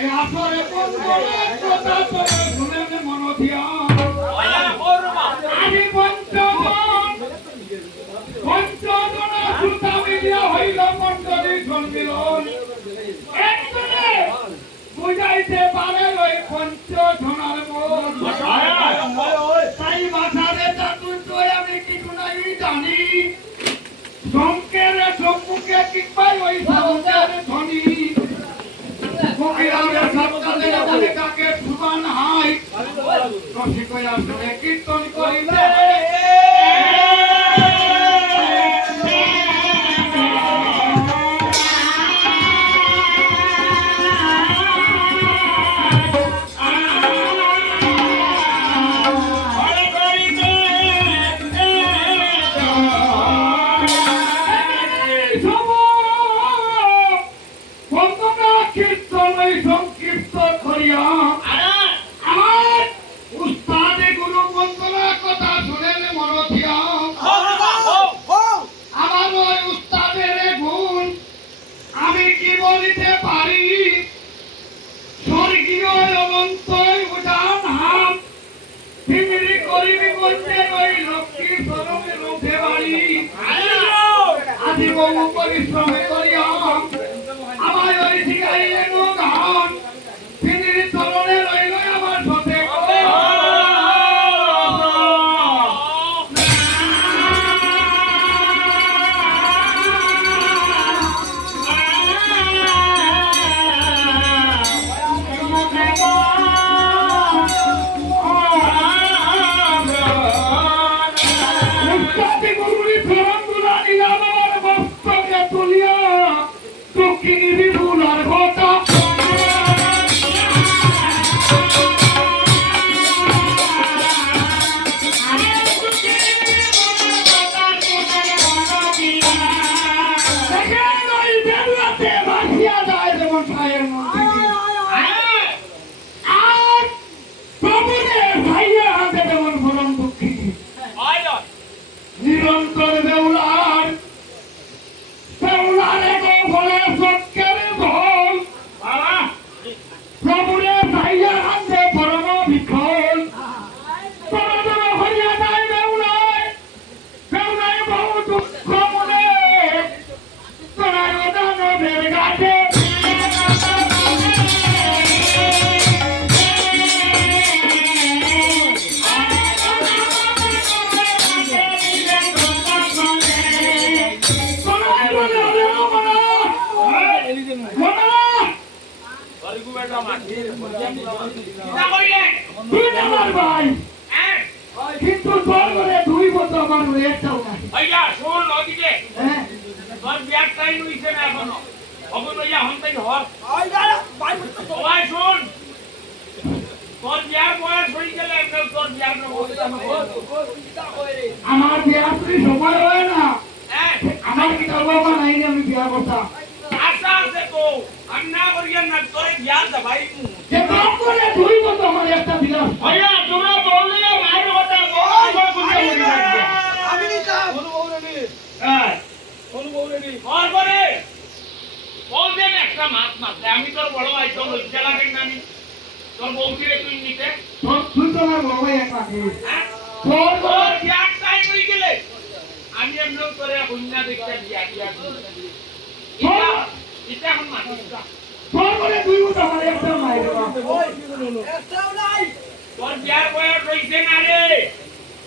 এই আসরে কোন কথা তোরে শুনে মন দিয়া আমি পঞ্চজন সুতা মিলিয়া হইল মন্ডলী সম্মিলন একজনে বুঝাইতে পারে ওই পঞ্চজনার মন তাই ভাষারে চাতুর্য আমি কিছু নাই জানি সম্মুখে কিংবা ওই সামনের ধ্বনি ফকিরামের সপ্তাহের বলে কাকে সুবান হাই রসিকই আসলে কীর্তন করিতে পরিশ্রমে করিয়া আমার ওই শিকাইলে গান তিনি চরণে রইল আমার সাথে নিরন্তর দেউলার বলে সত্যের ভোল প্রভুরে ভাইয়া হাতে পরম বিখল পরদর হইয়া যায় দেউলায় বহু দুঃখ মনে তোরার দানবের গাছে কিন্তু তোর ঘরে দুই বছর আমার একটাও নাই ভাইয়া শোন ওদিকে তোর বিয়ার টাইম হইছে না এখনো ওগো লইয়া হন্তাই হর ভাই শোন তোর বিয়ার বয়স হই গেলে একদম তোর বিয়ার আমার বিয়ার সময় হয় না আমার কি বাবা নাই আমি বিয়া করতাম আশা আছে তো আমি না করিয়া না তোর বিয়ার দা ভাই যে কাম করে দুই বছর আমার একটা দিলাম ভাইয়া তোমরা বললে ভাই কথা আমি নিতা অনুভবরেনি হ্যাঁ অনুভবরেনি আর করে বলতে একটা মাছ মারতে আমি তোর বড় ভাই তো লজ্জা লাগে না আমি তোর বউটিরে তুই নিতে তুই তো আমার বাবা এক লাগে তোর তোর বিয়ার টাইম হই গেলে আমি এমন করে কন্যা দেখতে বিয়া দিয়া এটা এখন মাটিস তোর ঘরে দুই বছর আমার একটাও নাই একটাও নাই তোর বিয়ার বয়স হইছে না রে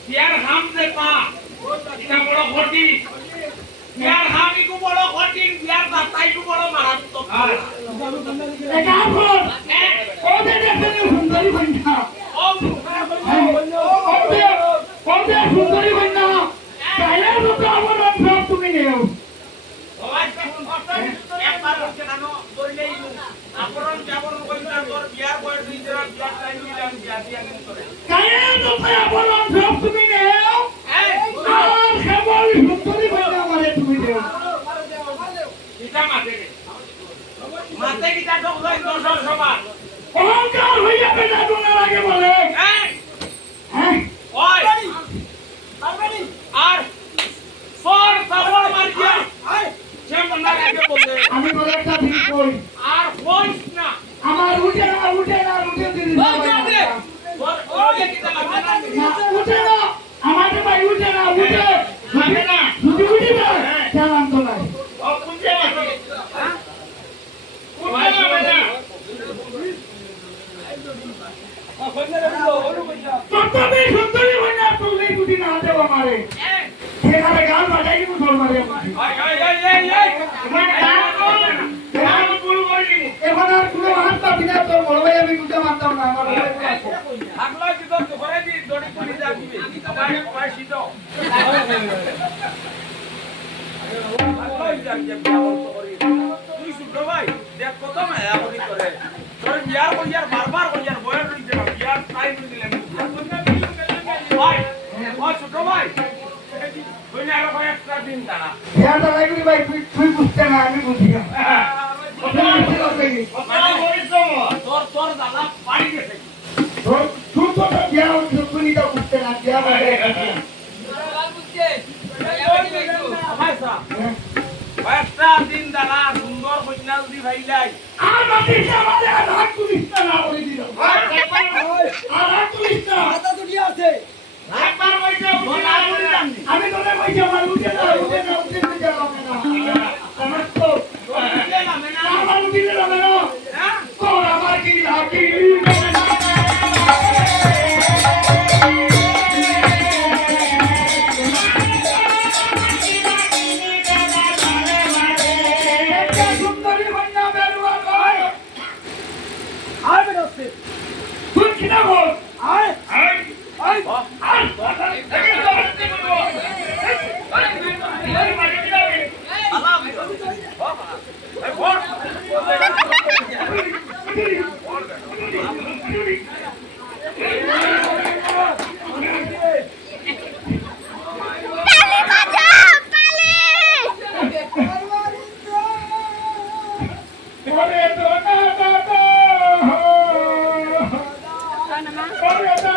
বিয়ার হাম দে পা এটা বড় কঠিন বিয়ার হামি কো বড় কঠিন বিয়ার বাতাই কো বড় মারাত্মক এটা আপন ওদের দেখতে সুন্দরী কন্যা ওদের সুন্দরী কন্যা তাইলে তো আমার সব তুমি নেও একবার হচ্ছে না ধরলেই আপরণ যাবর কইরা তোর বিয়ার বয়স হইছে না বিয়ার টাইম দিলে আমি বিয়া দিয়া করে তাইলে তো আপন সব তুমি নেও আর কেবল সুন্দরী কন্যা আমারে তুমি দেও এটা মাতে কিটা তো লই দর্শন সভা অহংকার হই যাবে না তোমার আগে বলে হ্যাঁ ওই আর ফর সাবর মার দিয়া যে মন্না কে বলে আমি বলে একটা ঠিক কই আর হইস না আমার উঠে না উঠে না উঠে দিদি তোর ওই কি দাম না উঠে না আমাদের ভাই উঠে না উঠে লাগে না যদি উঠিবে কেমন তো নাই ও কুঞ্জে আছে হ্যাঁ কুঞ্জে না তবে সুন্দরী হইনা তুই গুটি না দেব আমারে সেখানে গান বাজাই কিন্তু তোর মারে এখন আর কোনো হাত পাবি না তোর বড় ভাই আমি গুটে মারতাম না আমার বড় ভাই আছে আগলা কি তো করে দি দড়ি করে যাবি ভাই সিধো তুই শুক্র ভাই দেখ কত মায়া বলি করে তোর বিয়ার কইয়ার বারবার কইয়ার বয়ার রইছে না বিয়ার টাইম দিলে ভাই ও শুক্র ভাই তুই না আরো একটা দিন দাঁড়া হ্যাঁ দাঁড়াই করি ভাই তুই বুঝতে না আমি বুঝি না তোর তোর দাদা বাড়ি গেছে তুই তো বিয়া তুই তো বুঝতে না বিয়া বাড়ি একটা দিন দাঁড়া সুন্দর কন্যা যদি ভাই যাই আর বাকি আমাদের আধার পুলিশ না বলে দিল আধার পুলিশ না মাথা দুটি আছে একবার কইছে বলা বললাম আমি তোরে কইছি আমার উঠে না উঠে না উঠে না যাবে না আমার তো আমার উঠে যাবে না তোর আমার কি লাগি সুন্দরী কন্যা বেরুয়া কয় আর বেরোচ্ছে তুই কিনা বল আর আই আই আই ওরে তো না দাদা ওরে তো